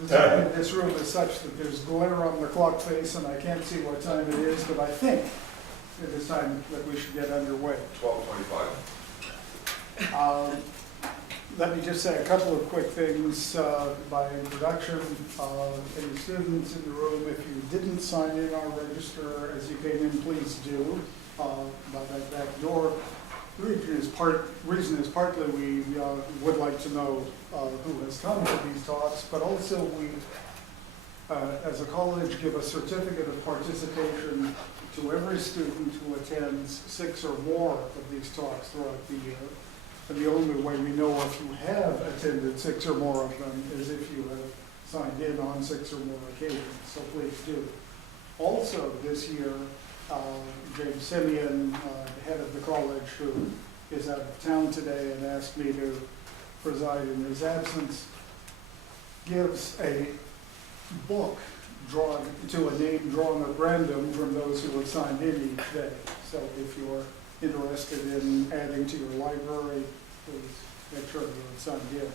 design of this room is such that there's glare on the clock face and I can't see what time it is, but I think it is time that we should get underway. 12:25. Let me just say a couple of quick things by introduction. Any students in the room, if you didn't sign in our register as you came in, please do. That your reason is partly we would like to know who has come to these talks, but also we, as a college, give a certificate of participation to every student who attends 6 or more of these talks throughout the year. And the only way we know if you have attended 6 or more of them is if you have signed in on 6 or more occasions, so please do. Also this year, James Simeon, the head of the college, who is out of town today and asked me to preside in his absence, gives a book drawn to a name drawn at random from those who have signed in each day. So if you're interested in adding to your library, please make sure you're signed in.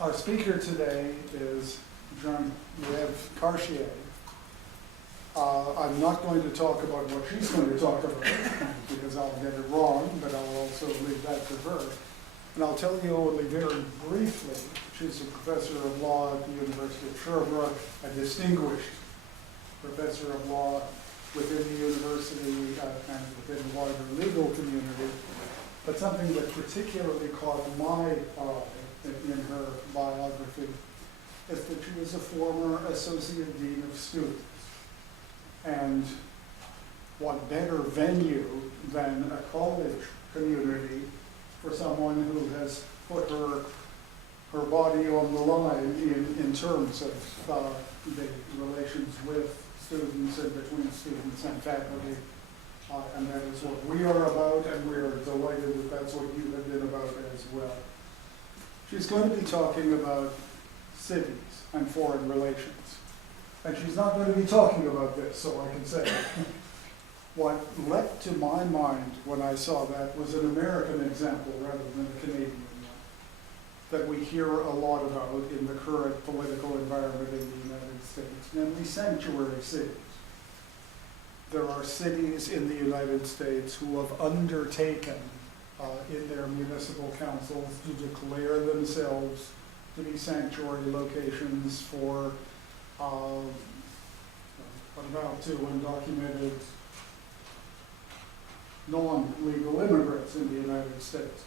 Our speaker today is Genvière Cartier. I'm not going to talk about what she's going to talk about because I'll get it wrong, but I'll also leave that to her. And I'll tell you only very briefly, she's a professor of law at the University of Sherbrooke, a distinguished professor of law within the university and within the wider legal community. But something that particularly caught my eye in her biography is that she was a former associate dean of students. And what better venue than a college community for someone who has put her body on the line in terms of the relations with students and between students and faculty. And that is what we are about, and we are delighted that that's what you have been about as well. She's going to be talking about cities and foreign relations. And she's not going to be talking about this, so I can say what leapt to my mind when I saw that was an American example rather than a Canadian one that we hear a lot about in the current political environment in the United States, namely sanctuary cities. There are cities in the United States who have undertaken in their municipal councils to declare themselves to be sanctuary locations for about to undocumented non-legal immigrants in the United States.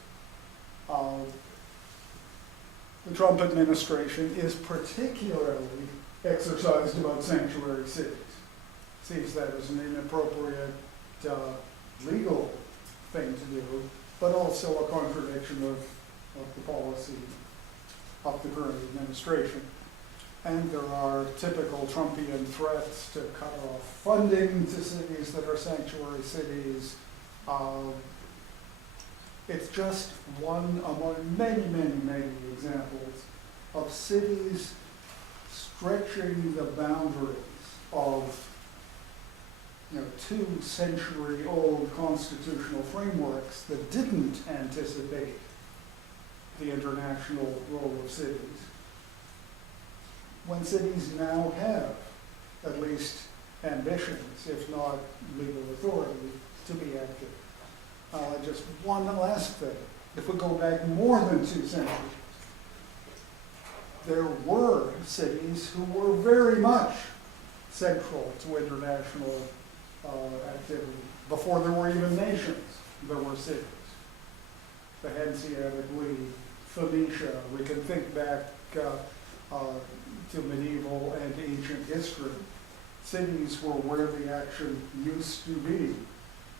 The Trump administration is particularly exercised about sanctuary cities. Sees that as an inappropriate legal thing to do, but also a contradiction of the policy of the current administration. And there are typical Trumpian threats to cut off funding to cities that are sanctuary cities. It's just one among many, many, many examples of cities stretching the boundaries of 2-century-old constitutional frameworks that didn't anticipate the international role of cities, when cities now have at least ambitions, if not legal authority, to be active. Just one last thing. If we go back more than 2 centuries, there were cities who were very much central to international activity. Before there were even nations, there were cities. The Hanseatic League, Phoenicia, we can think back to medieval and ancient history. Cities were where the action used to be.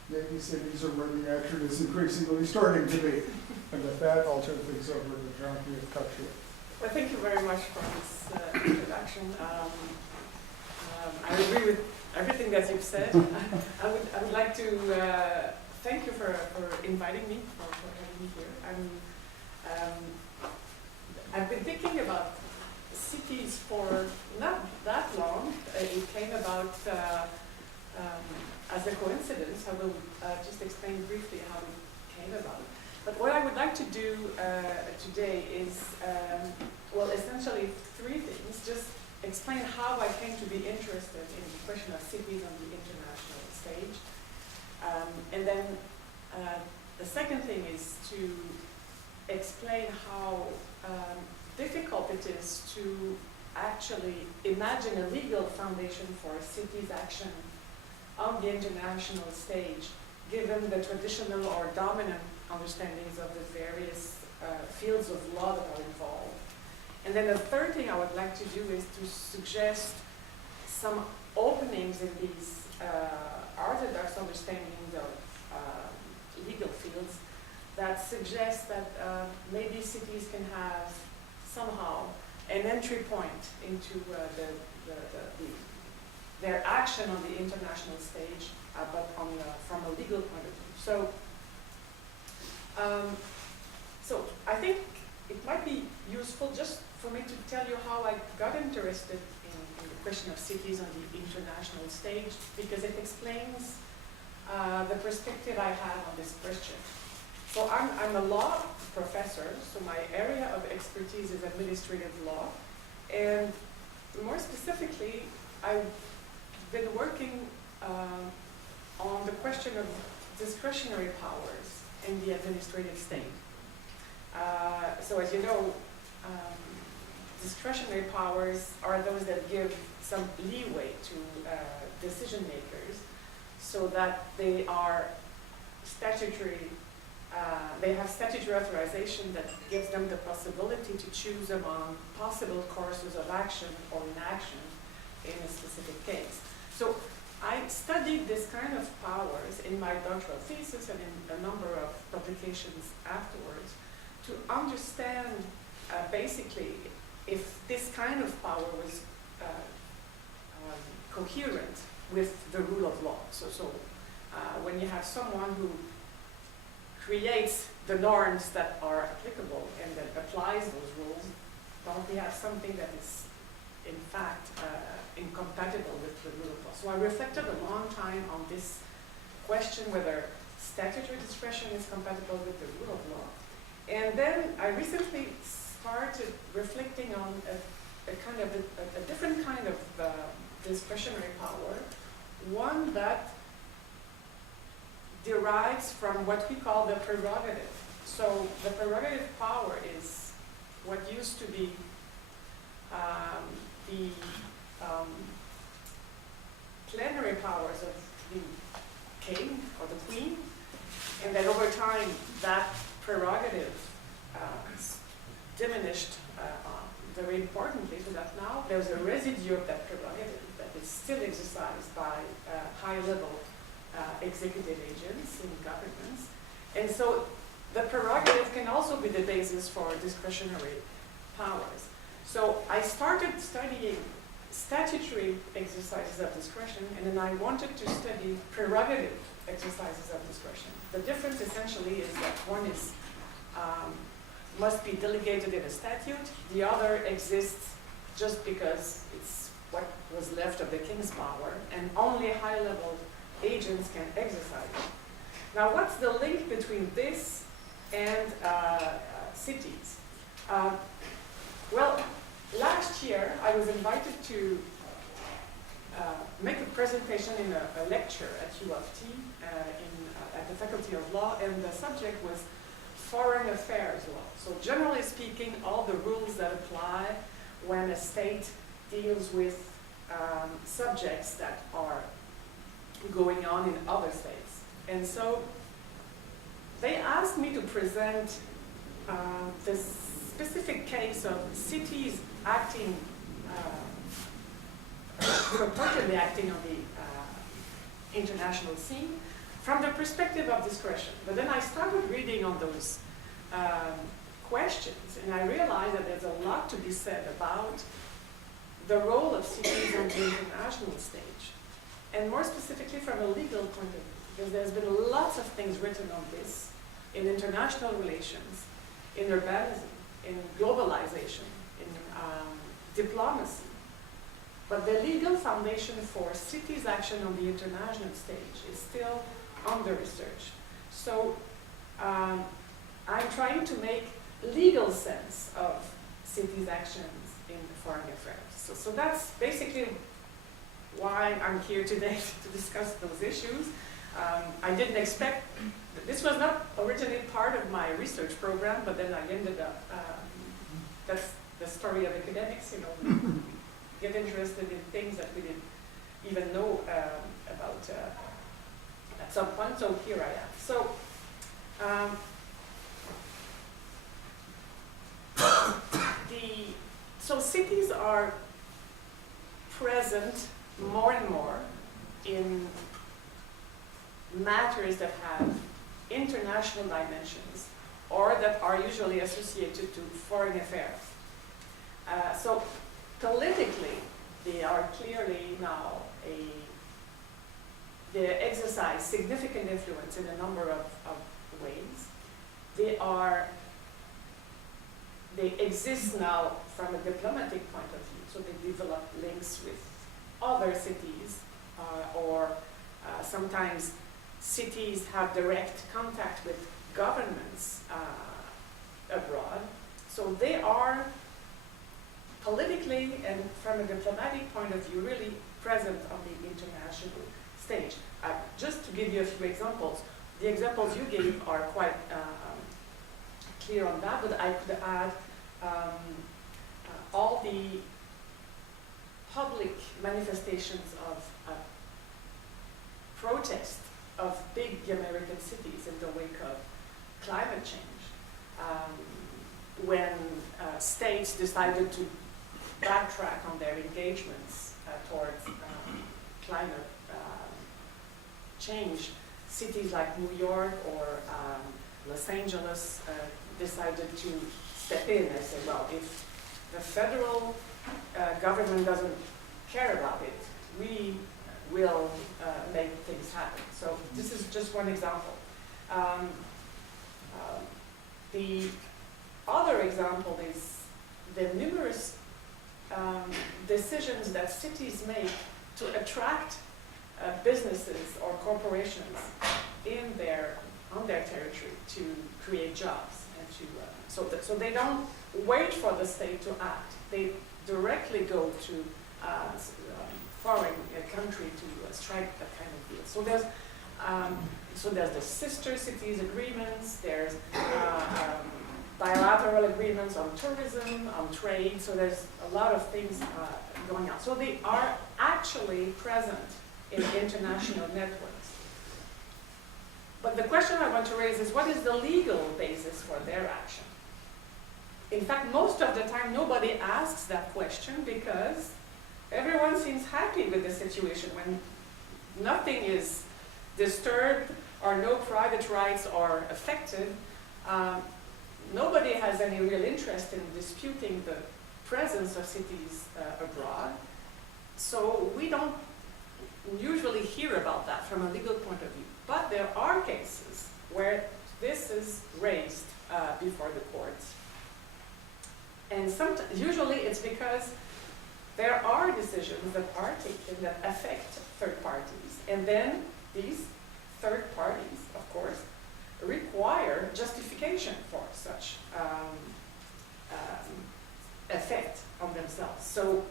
Maybe cities are where the action is increasingly starting to be. And with that, I'll turn things over to Genvière Cartier. Well, thank you very much for this introduction. I agree with everything that you've said. I would like to thank you for inviting me, for having me here. I've been thinking about cities for not that long. It came about as a coincidence. I will just explain briefly how it came about. But what I would like to do today is, well, essentially three things. Just explain how I came to be interested in the question of cities on the international stage. And then the second thing is to explain how difficult it is to actually imagine a legal foundation for a city's action on the international stage, given the traditional or dominant understandings of the various fields of law that are involved. And then the third thing I would like to do is to suggest some openings in these orthodox understandings of legal fields that suggest that maybe cities can have somehow an entry point into their action on the international stage, but from a legal point of view. So I think it might be useful just for me to tell you how I got interested in the question of cities on the international stage, because it explains the perspective I have on this question. So I'm a law professor, so my area of expertise is administrative law, and more specifically, I've been working on the question of discretionary powers in the administrative state. So as you know, discretionary powers are those that give some leeway to decision makers so that they are statutory, they have statutory authorization that gives them the possibility to choose among possible courses of action or inaction in a specific case. So I studied this kind of powers in my doctoral thesis and in a number of publications afterwards to understand basically if this kind of power was coherent with the rule of law. So when you have someone who creates the norms that are applicable and then applies those rules, don't we have something that is in fact incompatible with the rule of law? So I reflected a long time on this question whether statutory discretion is compatible with the rule of law. And then I recently started reflecting on a different kind of discretionary power, one that derives from what we call the prerogative. So the prerogative power is what used to be the plenary powers of the king or the queen, and then over time that prerogative diminished very importantly, so that now there's a residue of that prerogative that is still exercised by high-level executive agents in governments. And so the prerogative can also be the basis for discretionary powers. So I started studying statutory exercises of discretion, and then I wanted to study prerogative exercises of discretion. The difference essentially is that one is must be delegated in a statute, the other exists just because it's what was left of the king's power, and only high-level agents can exercise it. Now, what's the link between this and cities? Well, last year I was invited to make a presentation in a lecture at U of T at the Faculty of Law, and the subject was foreign affairs law. So generally speaking, all the rules that apply when a state deals with subjects that are going on in other states. And so they asked me to present this specific case of cities acting, purportedly acting on the international scene from the perspective of discretion. But then I started reading on those questions, and I realized that there's a lot to be said about the role of cities on the international stage, and more specifically from a legal point of view, because there's been lots of things written on this in international relations, in urbanism, in globalization, in diplomacy. But the legal foundation for cities' action on the international stage is still under research. So I'm trying to make legal sense of cities' actions in foreign affairs. So that's basically why I'm here today to discuss those issues. I didn't expect, this was not originally part of my research program, but then I ended up, that's the story of academics, you know, get interested in things that we didn't even know about at some point, so here I am. So, so cities are present more and more in matters that have international dimensions or that are usually associated to foreign affairs. So politically, they are clearly now they exercise significant influence in a number of ways. They exist now from a diplomatic point of view, so they develop links with other cities, or sometimes cities have direct contact with governments abroad. So they are politically and from a diplomatic point of view really present on the international stage. Just to give you a few examples, the examples you gave are quite clear on that, but I could add all the public manifestations of protest of big American cities in the wake of climate change, when states decided to backtrack on their engagements towards climate change. Cities like New York or Los Angeles decided to step in and say, well, if the federal government doesn't care about it, we will make things happen. So this is just one example. The other example is the numerous decisions that cities make to attract businesses or corporations on their territory to create jobs and to so they don't wait for the state to act. They directly go to foreign country to strike that kind of deal. So there's the sister cities agreements. There's bilateral agreements on tourism, on trade. So there's a lot of things going on. So they are actually present in international networks. But the question I want to raise is, what is the legal basis for their action? In fact, most of the time, nobody asks that question because everyone seems happy with the situation when nothing is disturbed or no private rights are affected. Nobody has any real interest in disputing the presence of cities abroad. So we don't usually hear about that from a legal point of view. But there are cases where this is raised before the courts. And usually it's because there are decisions that are taken that affect third parties. And then these third parties, of course, require justification for such effect on themselves. So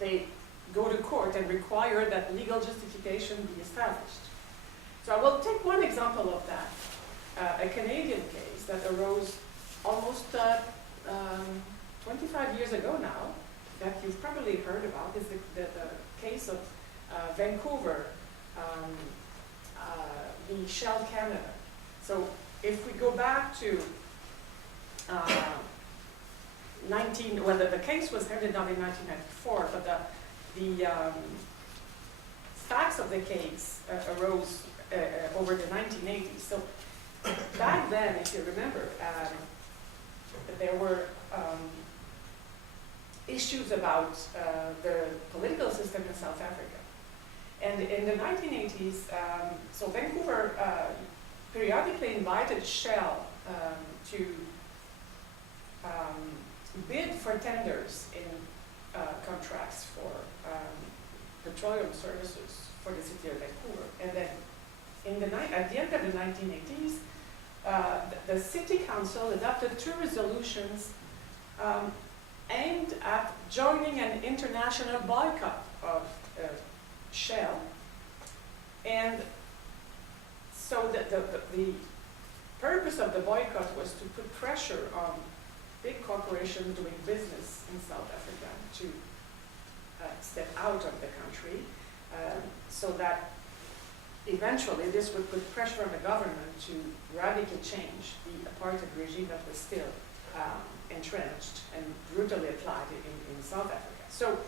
they go to court and require that legal justification be established. So I will take one example of that, a Canadian case that arose almost 25 years ago now, that you've probably heard about, is the case of Vancouver, the Shell Canada. So if we go back to the case was handed down in 1994, but the facts of the case arose over the 1980s. So back then, if you remember, there were issues about the political system in South Africa. And in the 1980s, so Vancouver periodically invited Shell to bid for tenders in contracts for petroleum services for the city of Vancouver. And then at the end of the 1980s, the city council adopted 2 resolutions aimed at joining an international boycott of Shell. And so the purpose of the boycott was to put pressure on big corporations doing business in South Africa to step out of the country, so that eventually this would put pressure on the government to radically change the apartheid regime that was still entrenched and brutally applied in South Africa. So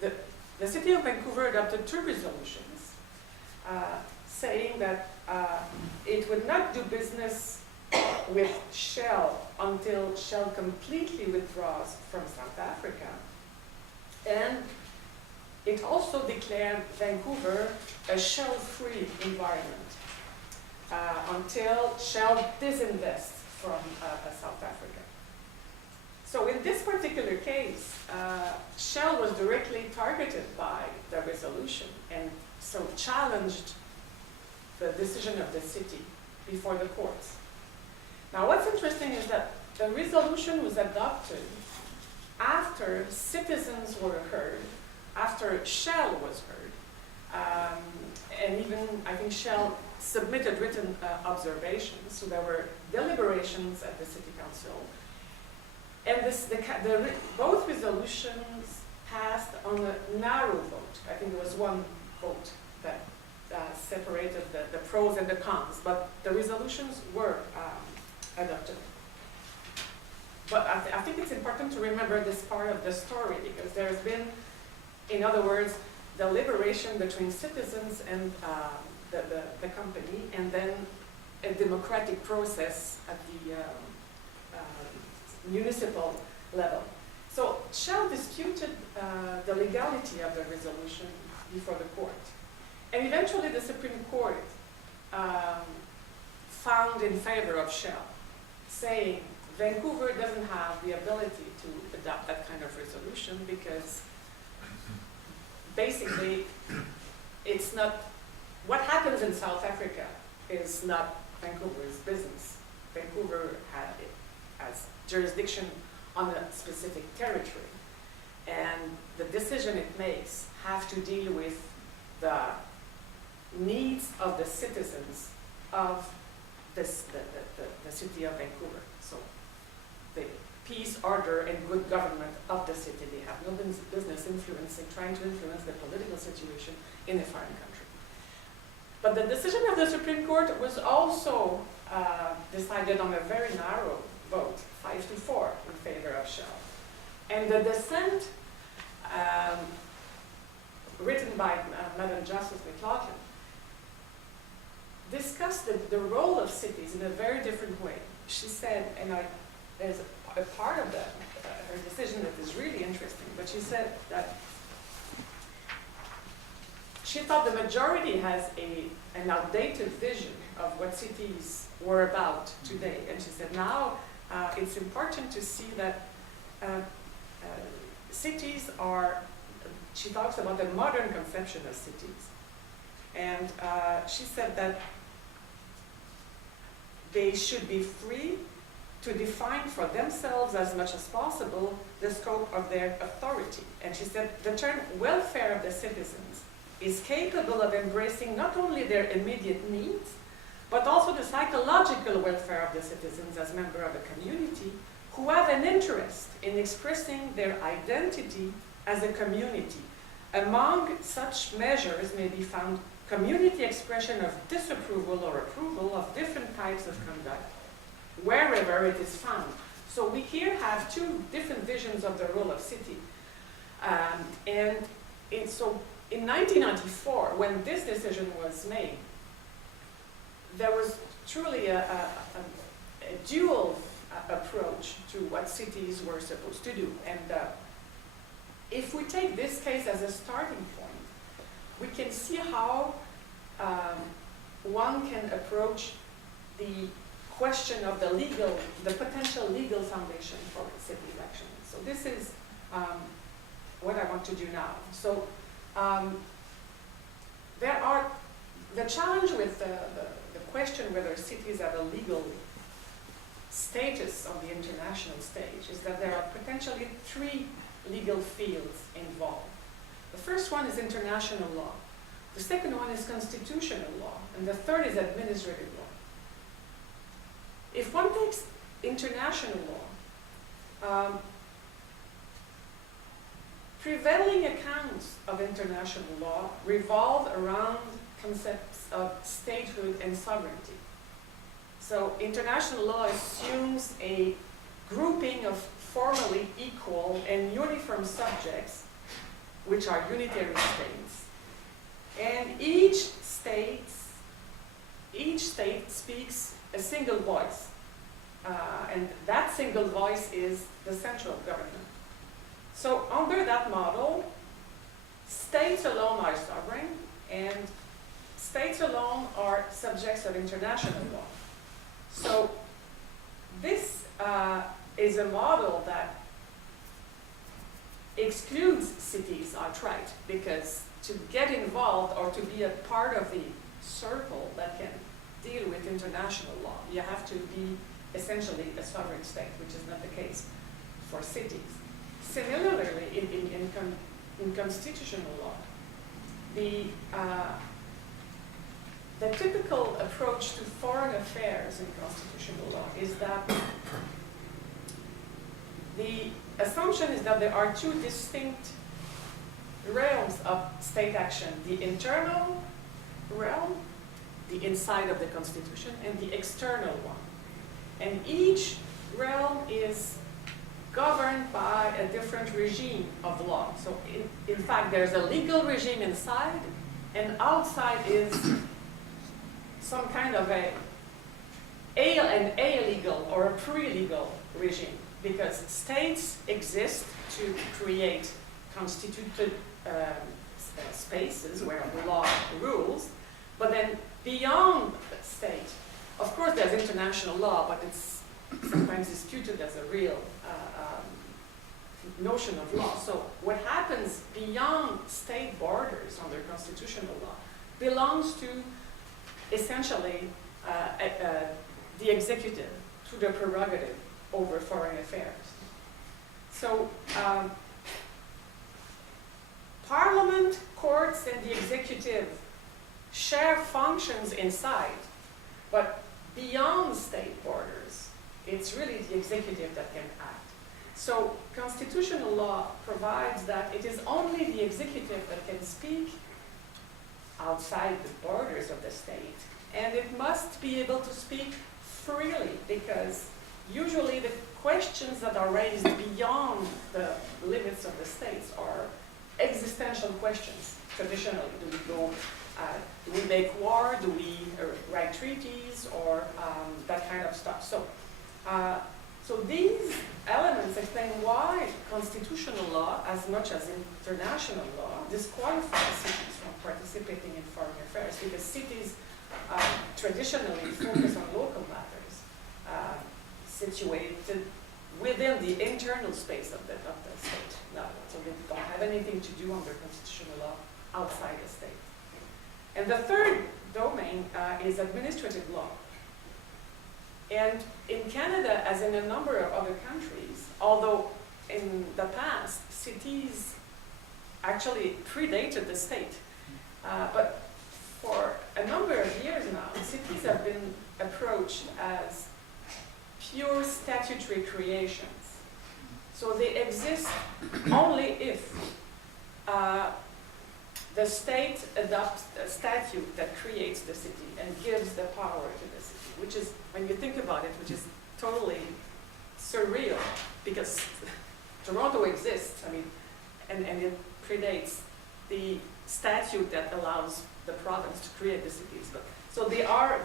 the city of Vancouver adopted 2 resolutions saying that it would not do business with Shell until Shell completely withdraws from South Africa. And it also declared Vancouver a Shell-free environment until Shell disinvests from South Africa. So in this particular case, Shell was directly targeted by the resolution and so challenged the decision of the city before the courts. Now what's interesting is that the resolution was adopted after citizens were heard, after Shell was heard, and even I think Shell submitted written observations, so there were deliberations at the city council. And both resolutions passed on a narrow vote. I think there was one vote that separated the pros and the cons, but the resolutions were adopted. But I think it's important to remember this part of the story, because there's been, in other words, deliberation between citizens and the company, and then a democratic process at the municipal level. So Shell disputed the legality of the resolution before the court. And eventually the Supreme Court found in favor of Shell, saying Vancouver doesn't have the ability to adopt that kind of resolution because basically it's not, what happens in South Africa is not Vancouver's business. Vancouver has jurisdiction on a specific territory, and the decision it makes have to deal with the needs of the citizens of the city of Vancouver. So the peace, order, and good government of the city. They have no business influencing, trying to influence the political situation in a foreign country. But the decision of the Supreme Court was also decided on a very narrow vote, 5-4 in favor of Shell. And the dissent written by Madam Justice McLaughlin discussed the role of cities in a very different way. She said, and there's a part of her decision that is really interesting, but she said that she thought the majority has an outdated vision of what cities were about today. And she said now it's important to see that cities are, she talks about the modern conception of cities. And she said that they should be free to define for themselves as much as possible the scope of their authority. And she said the term welfare of the citizens is capable of embracing not only their immediate needs, but also the psychological welfare of the citizens as members of a community who have an interest in expressing their identity as a community. Among such measures may be found community expression of disapproval or approval of different types of conduct, wherever it is found. So we here have 2 different visions of the role of city. So in 1994, when this decision was made, there was truly a dual approach to what cities were supposed to do. And if we take this case as a starting point, we can see how one can approach the question of the potential legal foundation for cities' action. So this is what I want to do now. So the challenge with the question whether cities have a legal status on the international stage is that there are potentially three legal fields involved. The first one is international law. The second one is constitutional law. And the third is administrative law. If one takes international law, prevailing accounts of international law revolve around concepts of statehood and sovereignty. So international law assumes a grouping of formally equal and uniform subjects, which are unitary states. And each state speaks a single voice. And that single voice is the central government. So under that model, states alone are sovereign, and states alone are subjects of international law. So this is a model that excludes cities outright, because to get involved or to be a part of the circle that can deal with international law, you have to be essentially a sovereign state, which is not the case for cities. Similarly, in constitutional law, the typical approach to foreign affairs in constitutional law is that the assumption is that there are two distinct realms of state action: the internal realm, the inside of the Constitution, and the external one. And each realm is governed by a different regime of law. So in fact, there's a legal regime inside, and outside is some kind of an illegal or a pre-legal regime, because states exist to create constituted spaces where the law rules, but then beyond the state, of course there's international law, but it's sometimes disputed as a real notion of law. So what happens beyond state borders under constitutional law belongs to essentially the executive through the prerogative over foreign affairs. So Parliament, courts, and the executive share functions inside, but beyond state borders, it's really the executive that can act. So constitutional law provides that it is only the executive that can speak outside the borders of the state, and it must be able to speak freely, because usually the questions that are raised beyond the limits of the states are existential questions. Traditionally, do we make war? Do we write treaties, or that kind of stuff? So these elements explain why constitutional law, as much as international law, disqualifies cities from participating in foreign affairs, because cities traditionally focus on local matters situated within the internal space of the state. So they don't have anything to do under constitutional law outside the state. And the third domain is administrative law. And in Canada, as in a number of other countries, although in the past cities actually predated the state, but for a number of years now, cities have been approached as pure statutory creations. So they exist only if the state adopts a statute that creates the city and gives the power to the city, which is, when you think about it, which is totally surreal, because Toronto exists, and it predates the statute that allows the province to create the cities. So they are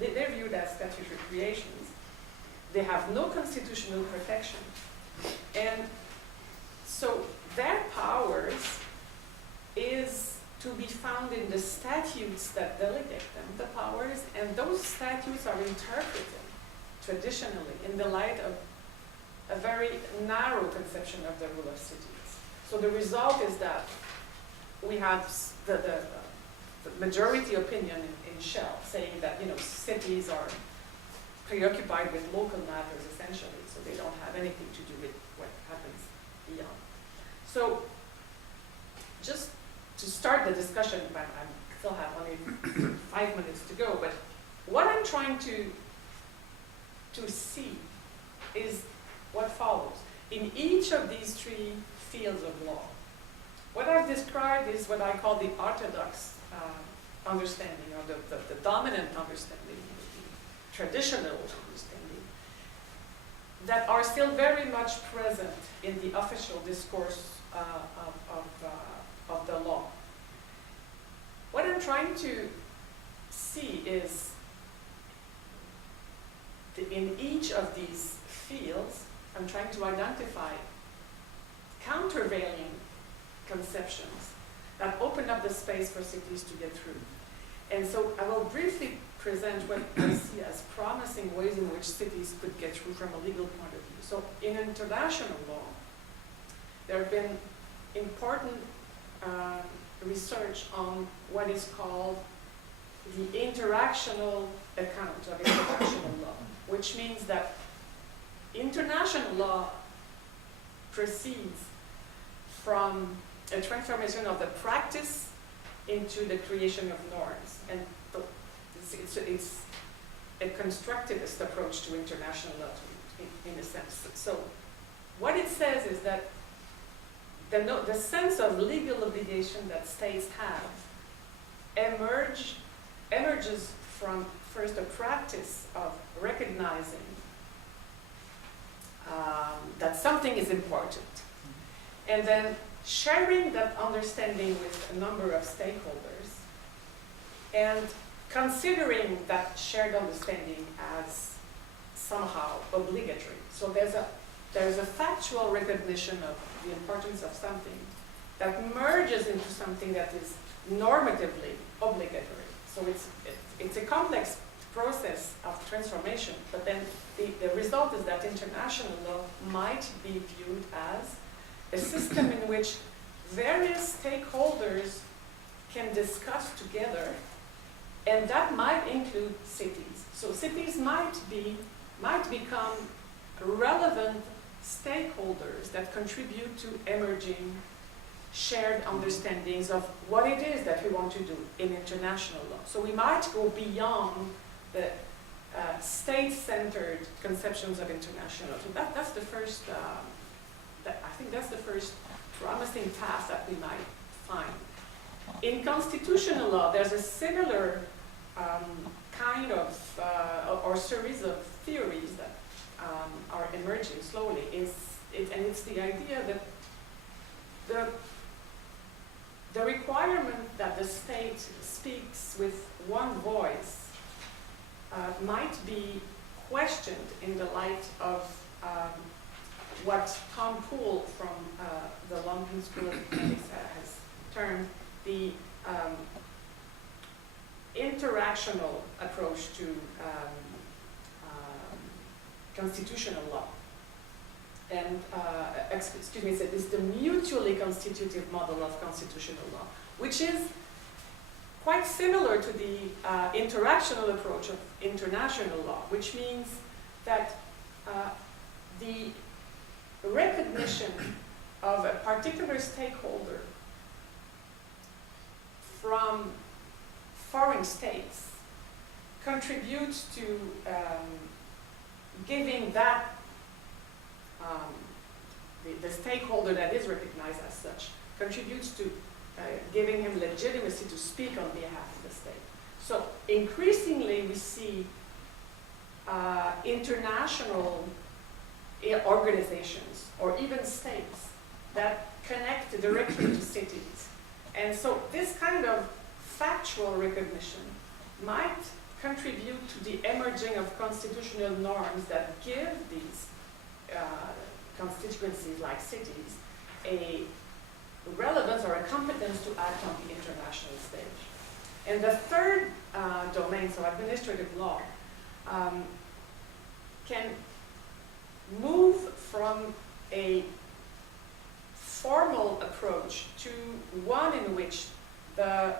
they're viewed as statutory creations. They have no constitutional protection. And so their powers is to be found in the statutes that delegate them the powers, and those statutes are interpreted traditionally in the light of a very narrow conception of the rule of cities. So the result is that we have the majority opinion in Shell, saying that, you know, cities are preoccupied with local matters essentially, so they don't have anything to do with what happens beyond. So, just to start the discussion, but I still have only 5 minutes to go, but what I'm trying to see is what follows. In each of these three fields of law, what I've described is what I call the orthodox understanding, or the dominant understanding, the traditional understanding, that are still very much present in the official discourse of the law. What I'm trying to see is in each of these fields, I'm trying to identify countervailing conceptions that open up the space for cities to get through. And so I will briefly present what I see as promising ways in which cities could get through from a legal point of view. So in international law, there have been important research on what is called the interactional account of international law, which means that international law proceeds from a transformation of the practice into the creation of norms. And it's a constructivist approach to international law, in a sense. So what it says is that the sense of legal obligation that states have emerges from first a practice of recognizing that something is important, and then sharing that understanding with a number of stakeholders, and considering that shared understanding as somehow obligatory. So there's a factual recognition of the importance of something that merges into something that is normatively obligatory. So it's a complex process of transformation, but then the result is that international law might be viewed as a system in which various stakeholders can discuss together, and that might include cities. So cities might become relevant stakeholders that contribute to emerging shared understandings of what it is that we want to do in international law. So we might go beyond the state-centered conceptions of international law. So that's the first, I think that's the first promising path that we might find. In constitutional law, there's a similar kind of, or series of theories that are emerging slowly. And it's the idea that the requirement that the state speaks with one voice might be questioned in the light of what Tom Poole from the London School of Economics has termed the interactional approach to constitutional law. And, excuse me, it's the mutually constitutive model of constitutional law, which is quite similar to the interactional approach of international law, which means that the recognition of a particular stakeholder from foreign states contributes to giving that the stakeholder that is recognized as such contributes to giving him legitimacy to speak on behalf of the state. So increasingly we see international organizations or even states that connect directly to cities. And so this kind of factual recognition might contribute to the emerging of constitutional norms that give these constituencies like cities a relevance or a competence to act on the international stage. And the third domain, so administrative law, can move from a formal approach to one in which the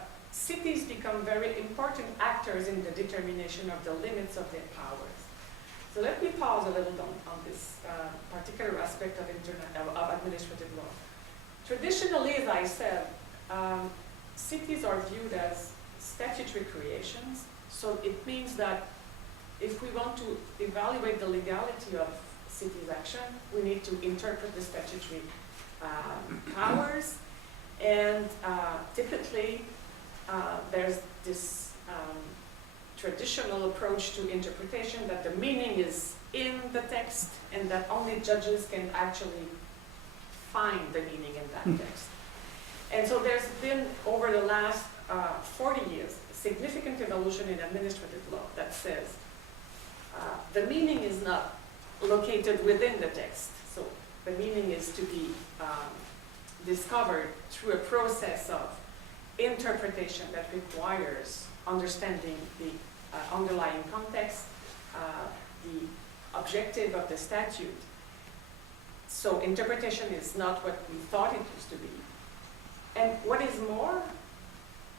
cities become very important actors in the determination of the limits of their powers. So let me pause a little on this particular aspect of administrative law. Traditionally, as I said, cities are viewed as statutory creations. So it means that if we want to evaluate the legality of cities' action, we need to interpret the statutory powers. And typically, there's this traditional approach to interpretation that the meaning is in the text and that only judges can actually find the meaning in that text. And so there's been, over the last 40 years, a significant evolution in administrative law that says the meaning is not located within the text. So the meaning is to be discovered through a process of interpretation that requires understanding the underlying context, the objective of the statute. So interpretation is not what we thought it used to be. And what is more,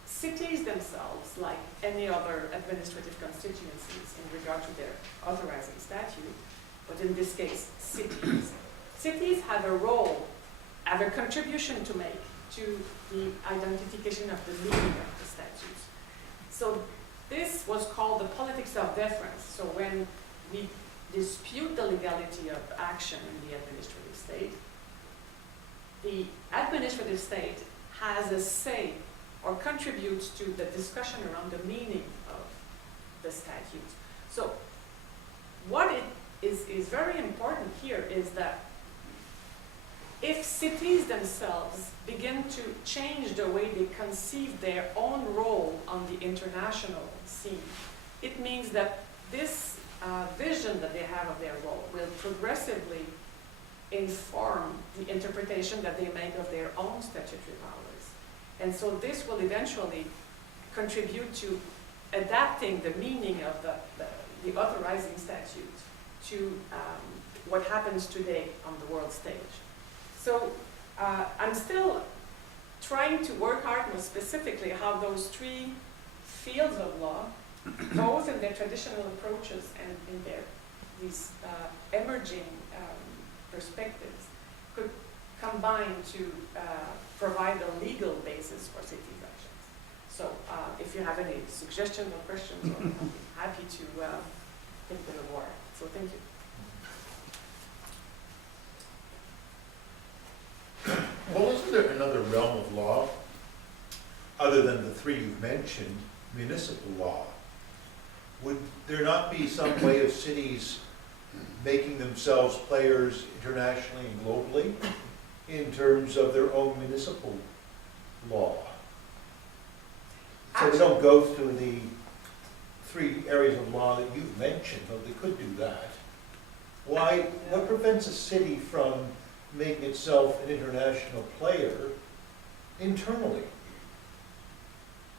cities themselves, like any other administrative constituencies in regard to their authorizing statute, but in this case, cities have a role, have a contribution to make to the identification of the meaning of the statutes. So this was called the politics of deference. So when we dispute the legality of action in the administrative state has a say or contributes to the discussion around the meaning of the statutes. So what it is very important here is that if cities themselves begin to change the way they conceive their own role on the international scene, it means that this vision that they have of their role will progressively inform the interpretation that they make of their own statutory powers. And so this will eventually contribute to adapting the meaning of the authorizing statute to what happens today on the world stage. So I'm still trying to work hard more specifically how those three fields of law, both in their traditional approaches and in these emerging perspectives, could combine to provide a legal basis for cities' actions. So if you have any suggestions or questions, I'll be happy to take them aboard. So thank you. Well, isn't there another realm of law, other than the three you've mentioned, municipal law? Would there not be some way of cities making themselves players internationally and globally in terms of their own municipal law? So they don't go through the three areas of law that you've mentioned, though they could do that. Why? What prevents a city from making itself an international player internally?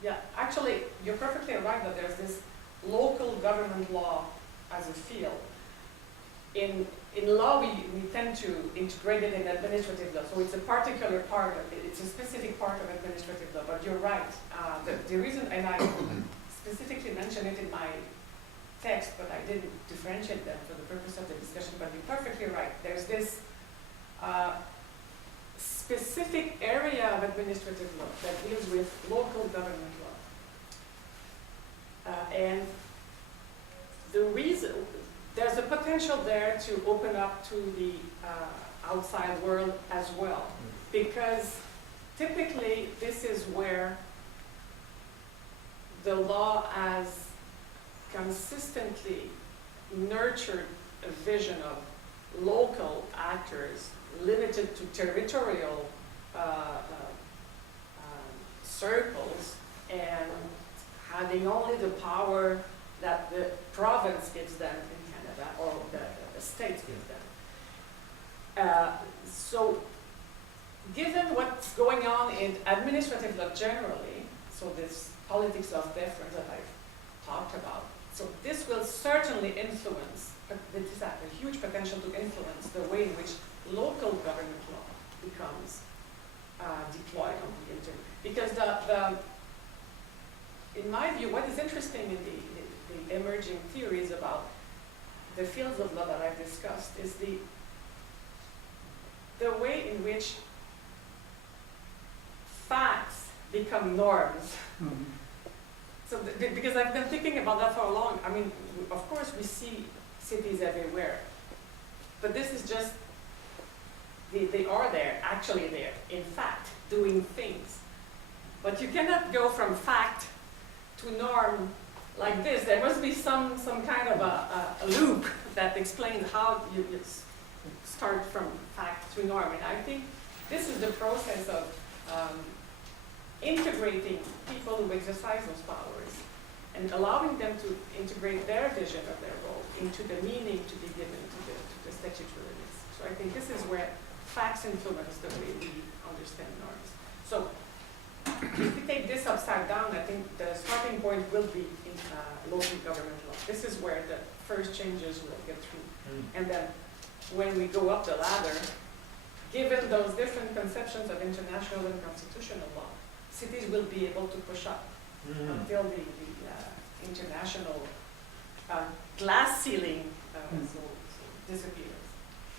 Yeah, actually, you're perfectly right that there's this local government law as a field. In law, we tend to integrate it in administrative law, so it's a particular part of it, it's a specific part of administrative law, but you're right. The reason, and I specifically mentioned it in my text, but I didn't differentiate them for the purpose of the discussion, but you're perfectly right. There's this specific area of administrative law that deals with local government law. And the reason, there's a potential there to open up to the outside world as well, because typically this is where the law has consistently nurtured a vision of local actors limited to territorial circles and having only the power that the province gives them in Canada or the state gives them. So given what's going on in administrative law generally, so this politics of deference that I've talked about, so this will certainly influence, this has a huge potential to influence the way in which local government law becomes deployed on the internet. Because in my view, what is interesting in the emerging theories about the fields of law that I've discussed is the way in which facts become norms. Mhm. So, because I've been thinking about that for a long, I mean, of course we see cities everywhere, but this is just, they are there, actually there, in fact, doing things. But you cannot go from fact to norm like this. There must be some kind of a loop that explains how you start from fact to norm. And I think this is the process of integrating people who exercise those powers and allowing them to integrate their vision of their role into the meaning to be given to the statutory limits. So I think this is where facts influence the way we understand norms. So if we take this upside down, I think the starting point will be in local government law. This is where the first changes will get through. And then when we go up the ladder, given those different conceptions of international and constitutional law, cities will be able to push up until the international glass ceiling disappears.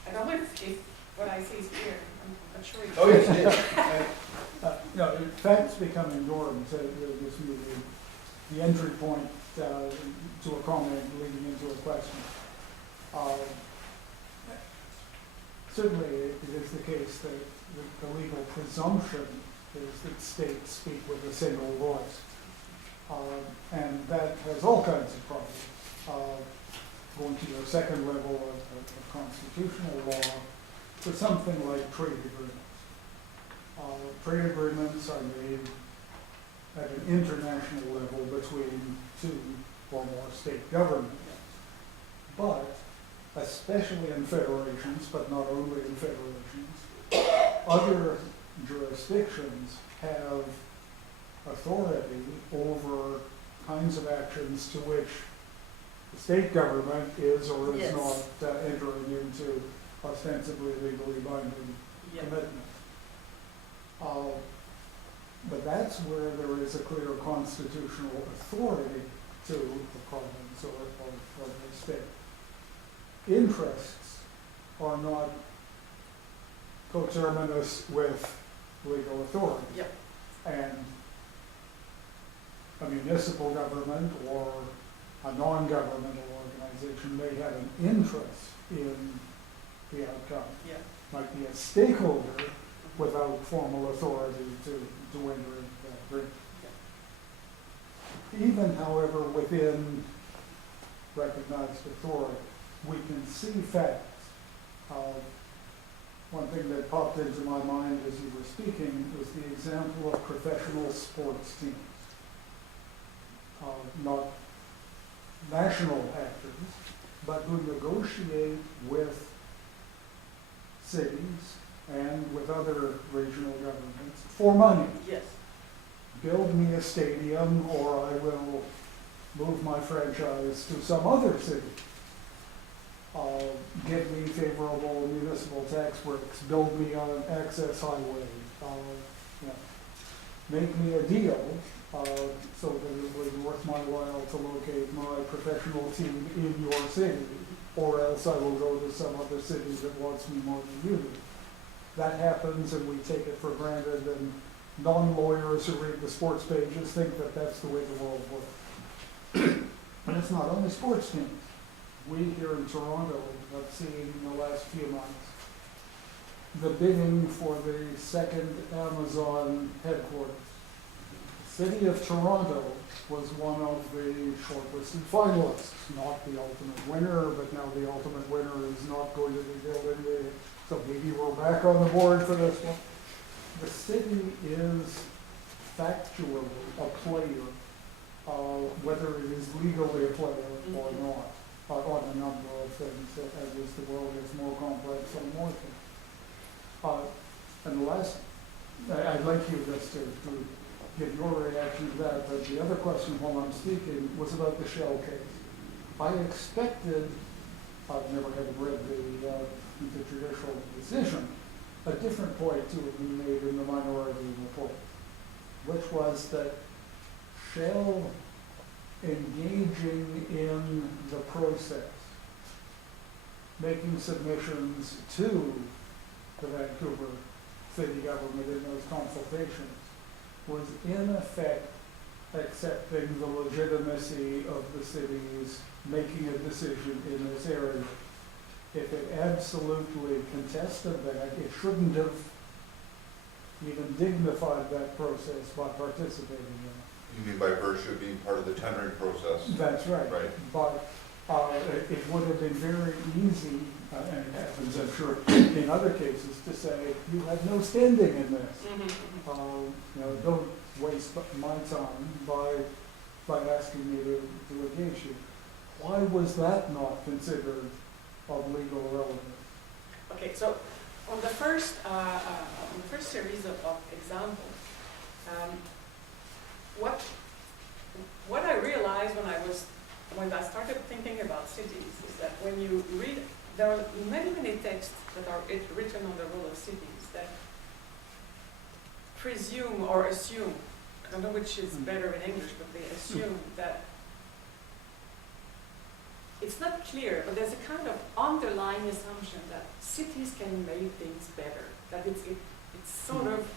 I don't know if what I say is clear. I'm not sure. Oh, yes, it is. No, facts becoming norms, this will be the entry point to a comment leading into a question. Certainly, it is the case that the legal presumption is that states speak with a single voice. And that has all kinds of problems. Going to your second level of constitutional law, for something like trade agreements. Trade agreements are made at an international level between two or more state governments. But, especially in federations, but not only in federations, other jurisdictions have authority over kinds of actions to which the state government is or is Yes. not entering into ostensibly legally binding commitments. But that's where there is a clear constitutional authority to the province or the state. Interests are not coterminous with legal authority. Yep. And a municipal government or a non-governmental organization may have an interest in the outcome. Yeah. Might be a stakeholder without formal authority to enter into that agreement. Even, however, within recognized authority, we can see facts. One thing that popped into my mind as you were speaking was the example of professional sports teams. Not national actors, but who negotiate with cities and with other regional governments for money. Yes. Build me a stadium or I will move my franchise to some other city. Give me favorable municipal tax breaks, build me an access highway, make me a deal so that it was worth my while to locate my professional team in your city, or else I will go to some other city that wants me more than you do. That happens and we take it for granted, and non-lawyers who read the sports pages think that that's the way the world works. And it's not only sports teams. We here in Toronto have seen in the last few months the bidding for the second Amazon headquarters. The City of Toronto was one of the shortlisted finalists, not the ultimate winner, but now the ultimate winner is not going to be built in the, so maybe we're back on the board for this one. The city is factually a player, whether it is legally a player or not, on a number of things, as the world gets more complex and more things. And the last, I'd like you just to give your reaction to that, but the other question while I'm speaking was about the Shell case. I expected, I've never had read the judicial decision, a different point to have been made in the minority report, which was that shall engaging in the process, making submissions to the Vancouver city government in those consultations, was in effect accepting the legitimacy of the city's making a decision in this area. If it absolutely contested that, it shouldn't have even dignified that process by participating in it. You mean by virtue of being part of the tendering process? That's right. Right. But it would have been very easy, and it happens, I'm sure, in other cases, to say, you have no standing in this. Don't waste my time by asking me to engage you. Why was that not considered of legal relevance? Okay, so on the first series of examples, what I realized when I started thinking about cities is that when you read, there are many texts that are written on the role of cities that presume or assume, I don't know which is better in English, but they assume that it's not clear, but there's a kind of underlying assumption that cities can make things better, that it's sort of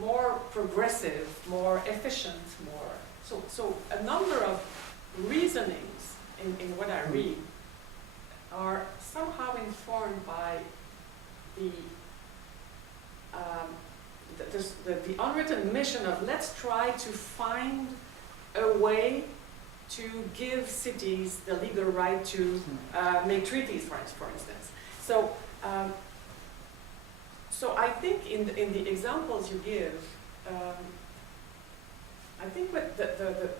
more progressive, more efficient, more. So a number of reasonings in what I read are somehow informed by the unwritten mission of let's try to find a way to give cities the legal right to make treaties, for instance. So I think in the examples you give, I think what the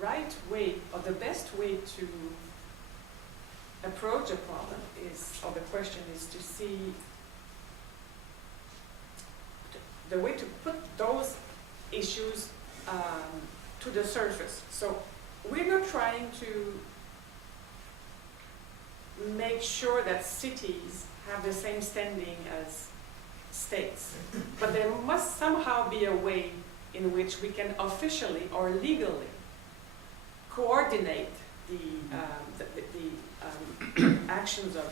right way or the best way to approach a problem or the question is to see the way to put those issues to the surface. So we're not trying to make sure that cities have the same standing as states, but there must somehow be a way in which we can officially or legally coordinate the actions of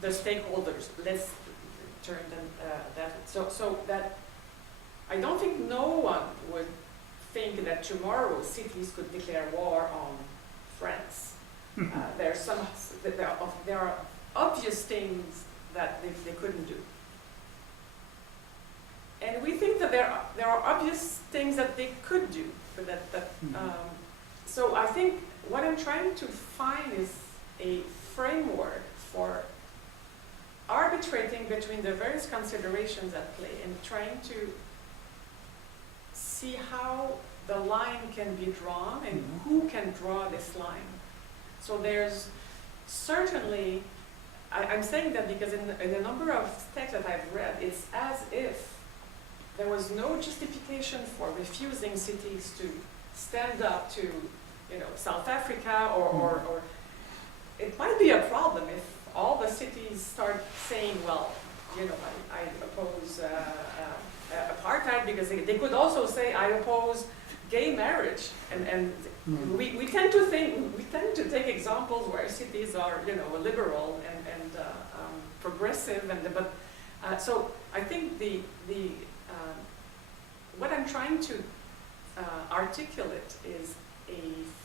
the stakeholders. Let's turn them that. So that I don't think no one would think that tomorrow cities could declare war on France. There are obvious things that they couldn't do. And we think that there are obvious things that they could do, but so I think what I'm trying to find is a framework for arbitrating between the various considerations at play and trying to see how the line can be drawn and who can draw this line. So there's certainly, I'm saying that because in a number of texts that I've read, it's as if there was no justification for refusing cities to stand up to, South Africa or it might be a problem if all the cities start saying, well, I oppose apartheid, because they could also say, I oppose gay marriage, and we tend to take examples where cities are, liberal and progressive, so I think what I'm trying to articulate is a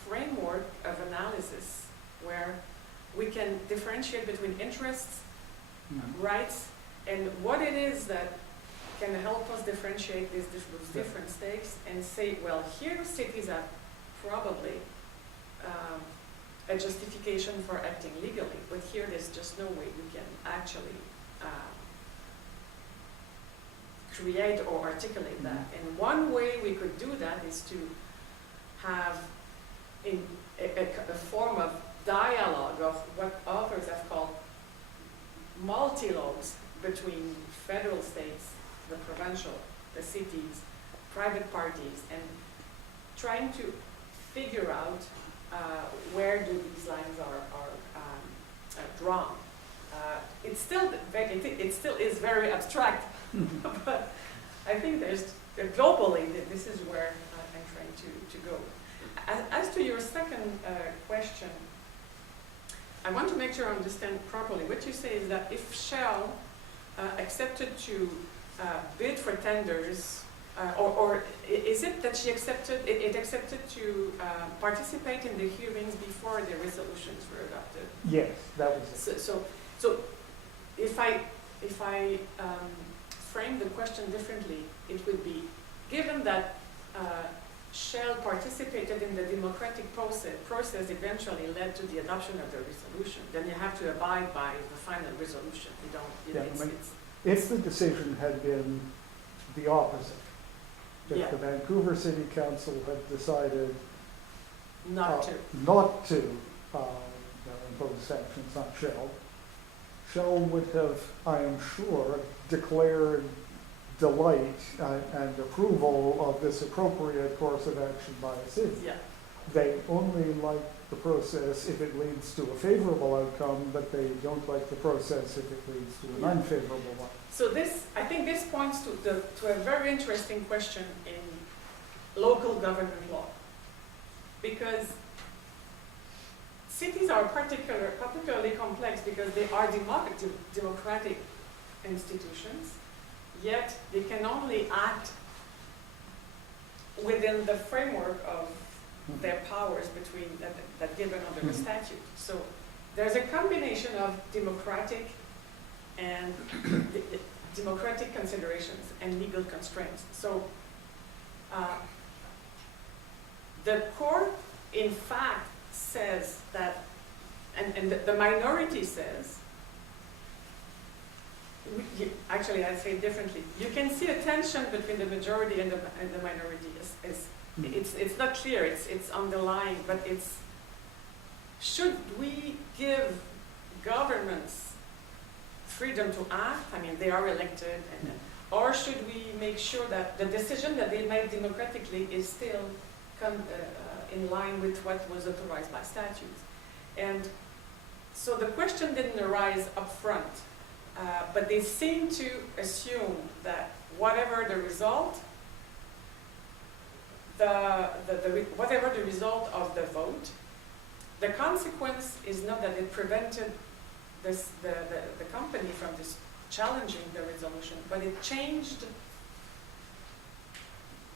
framework of analysis where we can differentiate between interests, rights, and what it is that can help us differentiate those different stakes and say, well, here cities have probably a justification for acting legally, but here there's just no way we can actually create or articulate that. And one way we could do that is to have a form of dialogue of what authors have called multi-logues between federal states, the provincial, the cities, private parties, and trying to figure out where do these lines are drawn. It still is very abstract, but I think there's, globally, this is where I'm trying to go. As to your second question, I want to make sure I understand properly. What you say is that if Shell accepted to bid for tenders, or is it that she accepted, it accepted to participate in the hearings before the resolutions were adopted? Yes, that was it. So if I frame the question differently, it would be, given that Shell participated in the democratic process eventually led to the adoption of the resolution, then you have to abide by the final resolution. You don't, If the decision had been the opposite, if the Vancouver City Council had decided not to impose sanctions on Shell, Shell would have, I am sure, declared delight and approval of this appropriate course of action by a city. Yeah. They only like the process if it leads to a favorable outcome, but they don't like the process if it leads to an unfavorable one. So this, I think this points to a very interesting question in local government law. Because cities are particularly complex because they are democratic institutions, yet they can only act within the framework of their powers between that given under the statute. So there's a combination of democratic and democratic considerations and legal constraints. So the court, in fact, says that, and the minority says, actually I'd say it differently. You can see a tension between the majority and the minority. It's not clear, it's underlying, but it's, should we give governments freedom to act? I mean, they are elected, or should we make sure that the decision that they made democratically is still in line with what was authorized by statutes? And so the question didn't arise up front, but they seem to assume that whatever the result, whatever the result of the vote, the consequence is not that it prevented the company from challenging the resolution, but it changed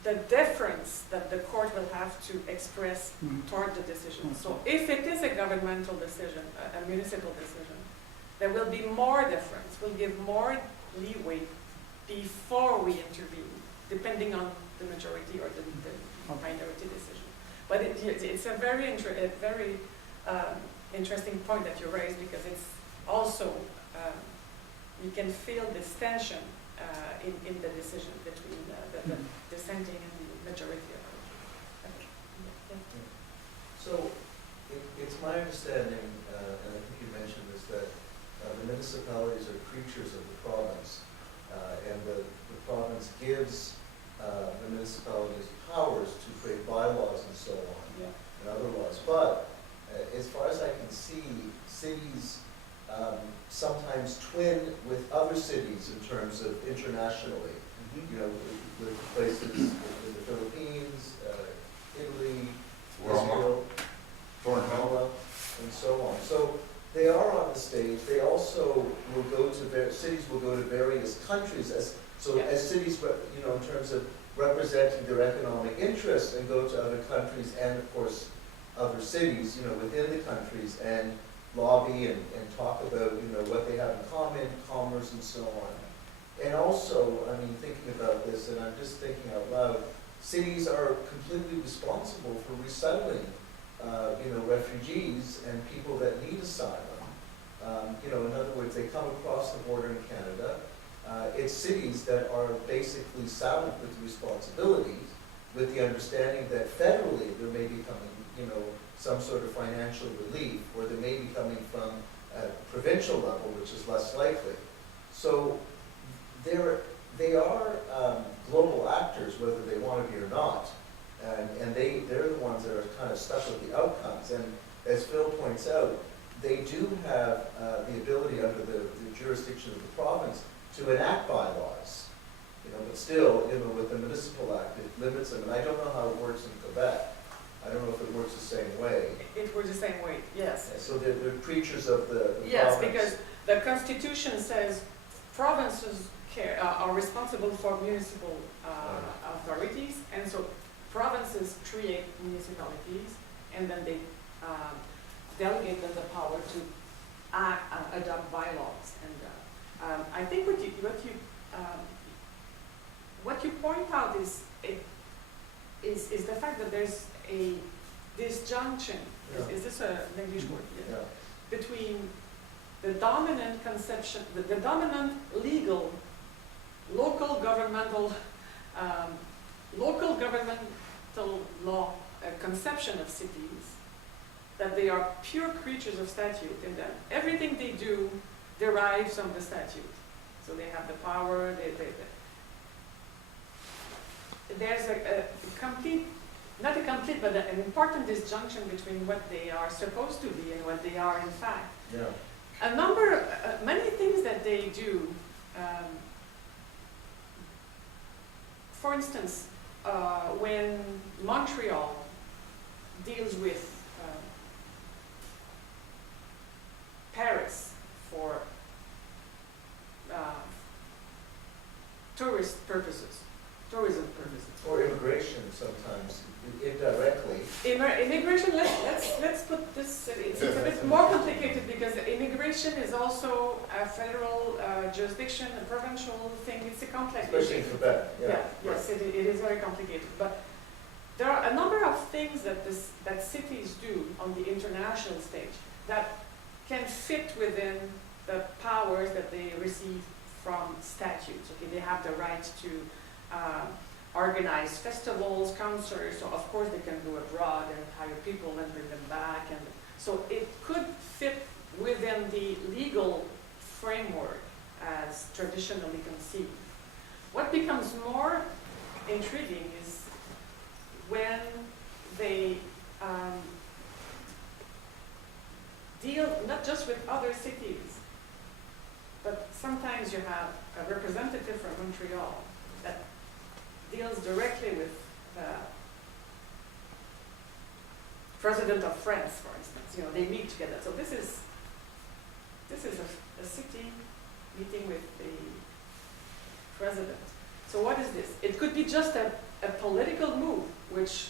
the deference that the court will have to express toward the decision. So if it is a governmental decision, a municipal decision, there will be more deference. We'll give more leeway before we intervene, depending on the majority or the minority decision. But it's a very interesting point that you raised, because it's also, you can feel this tension in the decision between the dissenting and the majority approach. So it's my understanding, and I think you mentioned this, that the municipalities are creatures of the province, and the province gives the municipalities powers to create bylaws and so on, and other laws. But as far as I can see, cities sometimes twin with other cities in terms of internationally. You know, with places in the Philippines, Italy, Israel, Guatemala, and so on. So they are on the stage. They also will go to cities will go to various countries as cities, you know, in terms of representing their economic interests, and go to other countries and of course other cities, you know, within the countries, and lobby and talk about, you know, what they have in common, commerce and so on. And also, I mean, thinking about this, and I'm just thinking out loud, cities are completely responsible for resettling, you know, refugees and people that need asylum. You know, in other words, they come across the border in Canada. It's cities that are basically saddled with responsibilities, with the understanding that federally there may be coming, you know, some sort of financial relief, or they may be coming from a provincial level, which is less likely. So they are global actors, whether they want to be or not, and they're the ones that are kind of stuck with the outcomes. And as Phil points out, they do have the ability under the jurisdiction of the province to enact bylaws. but still, with the municipal act, it limits them, and I don't know how it works in Quebec. I don't know if it works the same way. It works the same way, yes. So they're creatures of the Yes, province. because the Constitution says provinces are responsible for municipal authorities, and so provinces create municipalities, and then they delegate them the power to adopt bylaws. And I think what you point out is the fact that there's a disjunction. Yeah. Is this an English word? Yeah. Between the dominant conception, the dominant legal, local governmental law conception of cities, that they are pure creatures of statute, and that everything they do derives from the statute. So they have the power, there's a complete, not a complete, but an important disjunction between what they are supposed to be and what they are in fact. Yeah. Many things that they do, for instance, when Montreal deals with Paris for tourism purposes. Or immigration sometimes, indirectly. Immigration, let's put this, it's a bit more complicated because immigration is also a federal jurisdiction, a provincial thing, it's a complex issue. Especially in Quebec, yeah. Yes, it is very complicated, but there are a number of things that cities do on the international stage that can fit within the powers that they receive from statutes. Okay, they have the right to organize festivals, concerts, so of course they can go abroad and hire people and bring them back, and so it could fit within the legal framework as traditionally conceived. What becomes more intriguing is when they deal not just with other cities, but sometimes you have a representative from Montreal that deals directly with the president of France, for instance. They meet together. So this is a city meeting with the president. So what is this? It could be just a political move, which,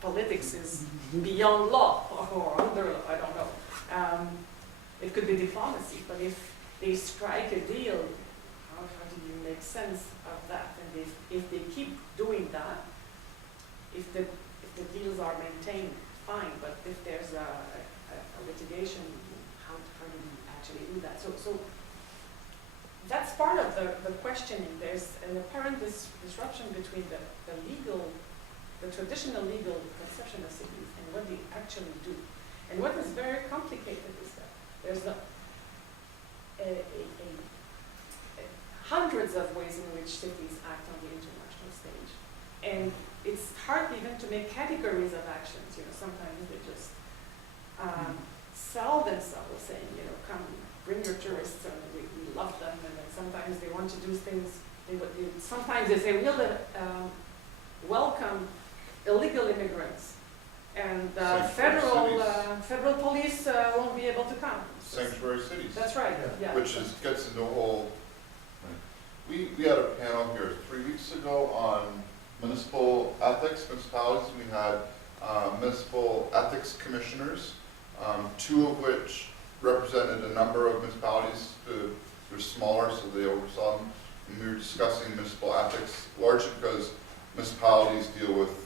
politics is beyond law or under law, I don't know. It could be diplomacy, but if they strike a deal, how do you make sense of that? And if they keep doing that, if the deals are maintained, fine, but if there's a litigation, how do we actually do that? So that's part of the questioning. There's an apparent disruption between the traditional legal conception of cities and what they actually do. And what is very complicated is that there's hundreds of ways in which cities act on the international stage. And it's hard even to make categories of actions. Sometimes they just sell themselves, saying, come, bring your tourists, and we love them. And then sometimes they want to do things, sometimes they say, we'll welcome illegal immigrants. And federal police won't be able to come. Sanctuary cities. That's right, yeah. Which gets into a whole, we had a panel here 3 weeks ago on municipal ethics, municipalities. We had municipal ethics commissioners, 2 of which represented a number of municipalities. They're smaller, so they oversaw them. And we were discussing municipal ethics, largely because municipalities deal with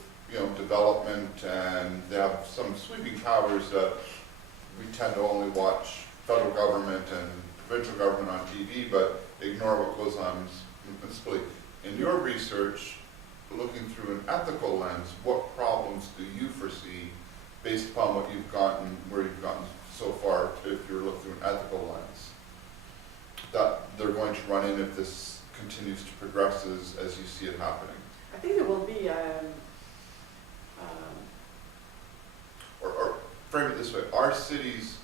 development, and they have some sweeping powers that we tend to only watch federal government and provincial government on TV, but ignore what goes on municipally. In your research, looking through an ethical lens, what problems do you foresee based upon what you've gotten, where you've gotten so far, if you're looking through an ethical lens, that they're going to run in if this continues to progress as you see it happening? I think there will be or frame it this way, are cities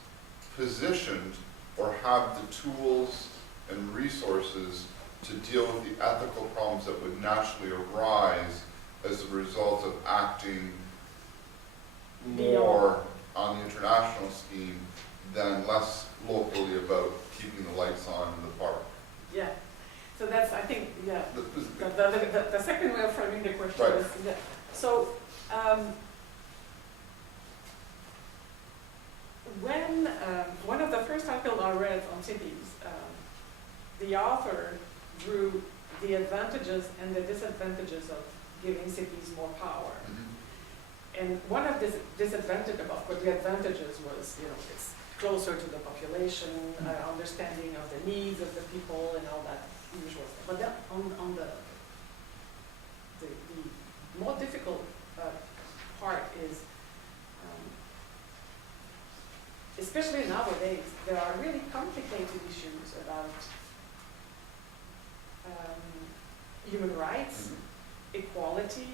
positioned or have the tools and resources to deal with the ethical problems that would naturally arise as a result of acting more on the international scheme than less locally about keeping the lights on in the park. Yeah, so that's, I think, yeah, The- the second way of framing the question Right. is, yeah. So, when, one of the first articles I read on cities, the author drew the advantages and the disadvantages of giving cities more power. Mhm. And one of the disadvantages, of course, the advantages was, you know, it's closer to the population, understanding of the needs of the people and all that usual stuff. But then on the more difficult part is, especially nowadays, there are really complicated issues about human rights, equality,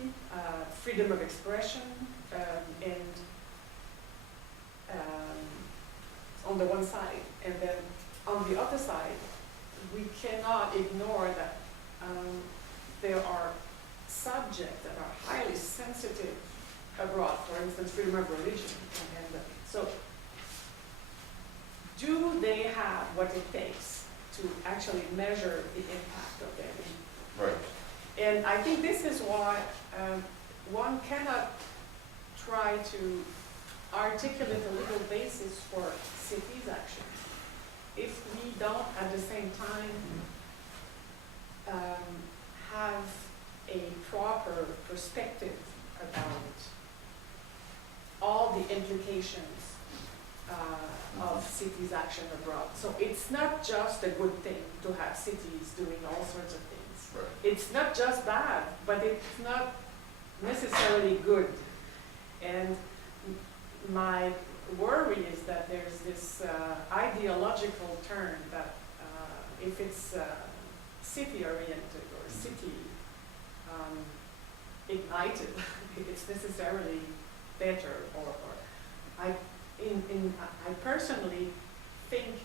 freedom of expression, and on the one side, and then on the other side, we cannot ignore that there are subjects that are highly sensitive abroad, for instance, freedom of religion. And so, do they have what it takes to actually measure the impact of their behavior? Right. And I think this is why one cannot try to articulate a legal basis for cities' action if we don't at the same time have a proper perspective about all the implications of cities' action abroad. So it's not just a good thing to have cities doing all sorts of things. Right. It's not just bad, but it's not necessarily good. And my worry is that there's this ideological turn that if it's city-oriented or city ignited, it's necessarily better. Or I personally think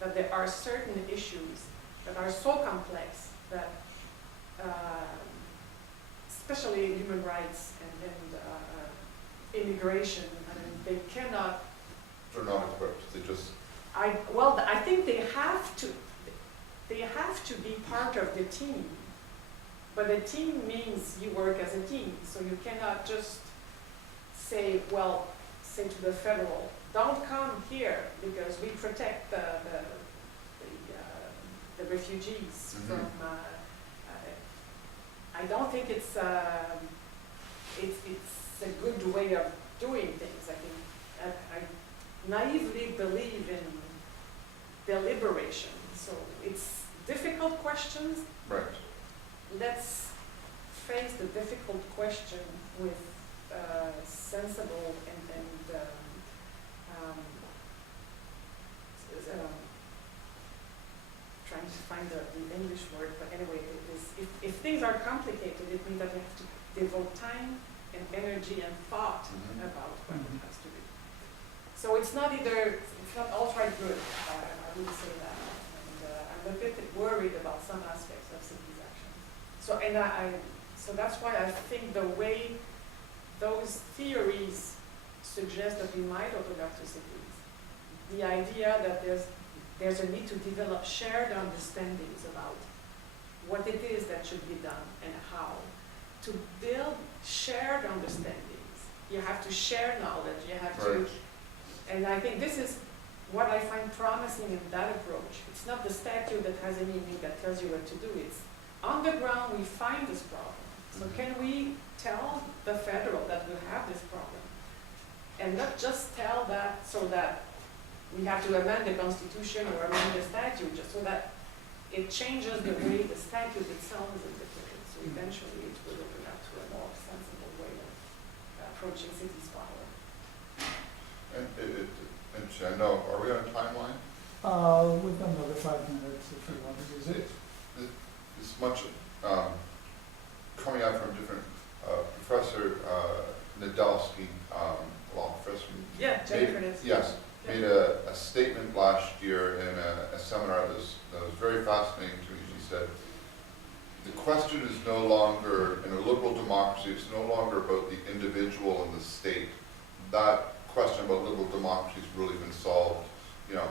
that there are certain issues that are so complex that, especially human rights and immigration, I mean, they cannot. They're not equipped, they just, I think they have to be part of the team, but a team means you work as a team, so you cannot just say to the federal, don't come here because we protect the refugees Mhm. from. I don't think it's a good way of doing things. I think I naively believe in deliberation. So it's difficult questions. right. Let's face the difficult question with sensible and trying to find the English word, but anyway, if things are complicated, it means that we have to devote time and energy and thought Mhm. about what it has to be. So it's not outright good, I would say that. And I'm a bit worried about some aspects of cities' actions. So that's why I think the way those theories suggest that we might open up to cities, the idea that there's a need to develop shared understandings about what it is that should be done and how. To build shared understandings, you have to share knowledge, you have to, Right. and I think this is what I find promising in that approach. It's not the statute that has any meaning that tells you what to do, it's on the ground we find this problem. So can we tell the federal that we have this problem? And not just tell that so that we have to amend the Constitution or amend the statute, just so that it changes the way the statute itself is interpreted. So eventually it will open up to a more sensible way of approaching cities' power. And I know, are we on a timeline? We've got another 5 minutes if you want to use it. It's much, coming out from different, Professor Nadolsky, law professor. Yeah, Jennifer is. Yes, Yeah. made a statement last year in a seminar that was very fascinating to me. She said, the question is no longer, in a liberal democracy, it's no longer about the individual and the state. That question about liberal democracy has really been solved. You know,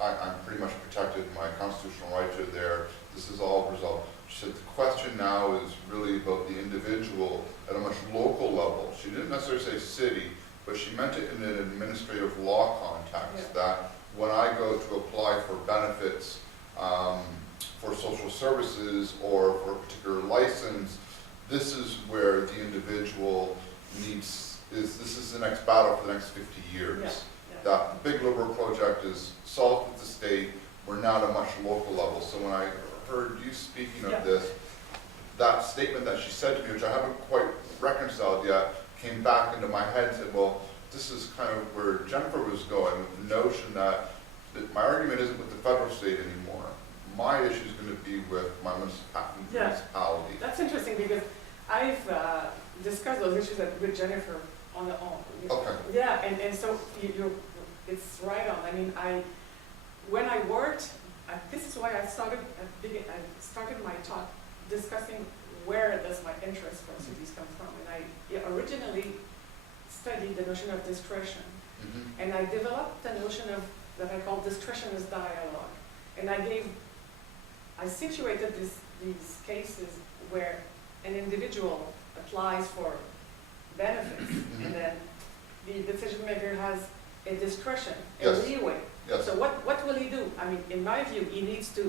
I'm pretty much protected, my constitutional rights are there, this is all resolved. She said the question now is really about the individual at a much local level. She didn't necessarily say city, but she meant it in an administrative law context, that when I go to apply for benefits, for social services or for a particular license, this is where the individual this is the next battle for the next 50 years. Yeah. That the big liberal project is solved with the state, we're now at a much local level. So when I heard you speaking of this, that statement that she said to me, which I haven't quite reconciled yet, came back into my head and said, well, this is kind of where Jennifer was going, with the notion that my argument isn't with the federal state anymore. My issue is going to be with my municipality. That's interesting because I've discussed those issues with Jennifer on the own. Okay. Yeah, and so it's right on. I mean, when I worked, this is why I started my talk discussing where does my interest for cities come from. And I originally studied the notion of discretion. Mm-hmm. And I developed the notion of that I call discretion as dialogue. And I situated these cases where an individual applies for benefits, Mm-hmm. and then the decision maker has a discretion, a Yes. leeway. Yes. So what will he do? I mean, in my view, he needs to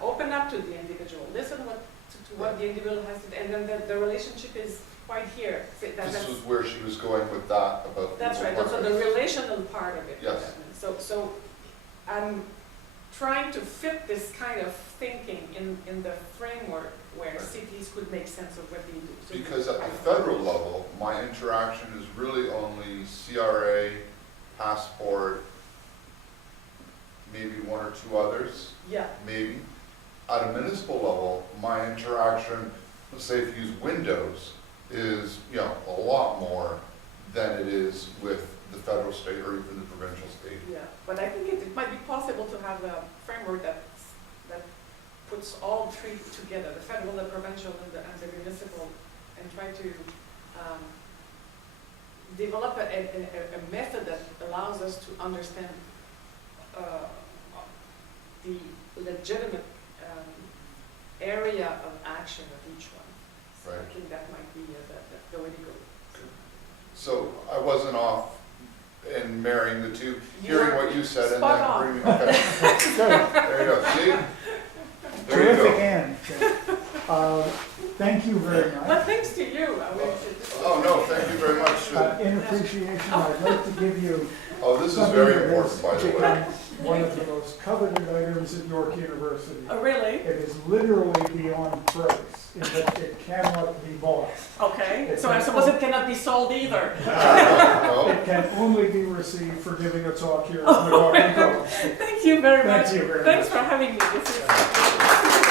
open up to the individual, listen to what the individual has to do, and then the relationship is quite here. So This was where she was going with that about. that's right. So the relational part of it. Yes. So I'm trying to fit this kind of thinking in the framework where cities could make sense of what they do. So Because at the federal level, my interaction is really only CRA, passport, maybe one or two others, yeah, maybe. At a municipal level, my interaction, let's say if you use Windows, is, you know, a lot more than it is with the federal state or even the provincial state. yeah. But I think it might be possible to have a framework that puts all three together, the federal, the provincial, and the municipal, and try to develop a method that allows us to understand the legitimate area of action of each one. So Right. I think that might be the way to go. So I wasn't off in marrying the two, You hearing are what you said and spot then on. bringing, okay, there you go, see? There you Terrific go. end. Thank you very But much. thanks to you. I mean, Oh, no, thank you very much. In appreciation, I'd like to give you Oh, this is something very that important, has by the way. become one of the most coveted items at York University. Oh, really? It is literally beyond price, in that it cannot be bought. Okay. So I suppose it cannot be sold either. No, It can only be received for giving a talk here at McLaughlin College. Thank you very much. Thank you very Thanks much. for having me. This is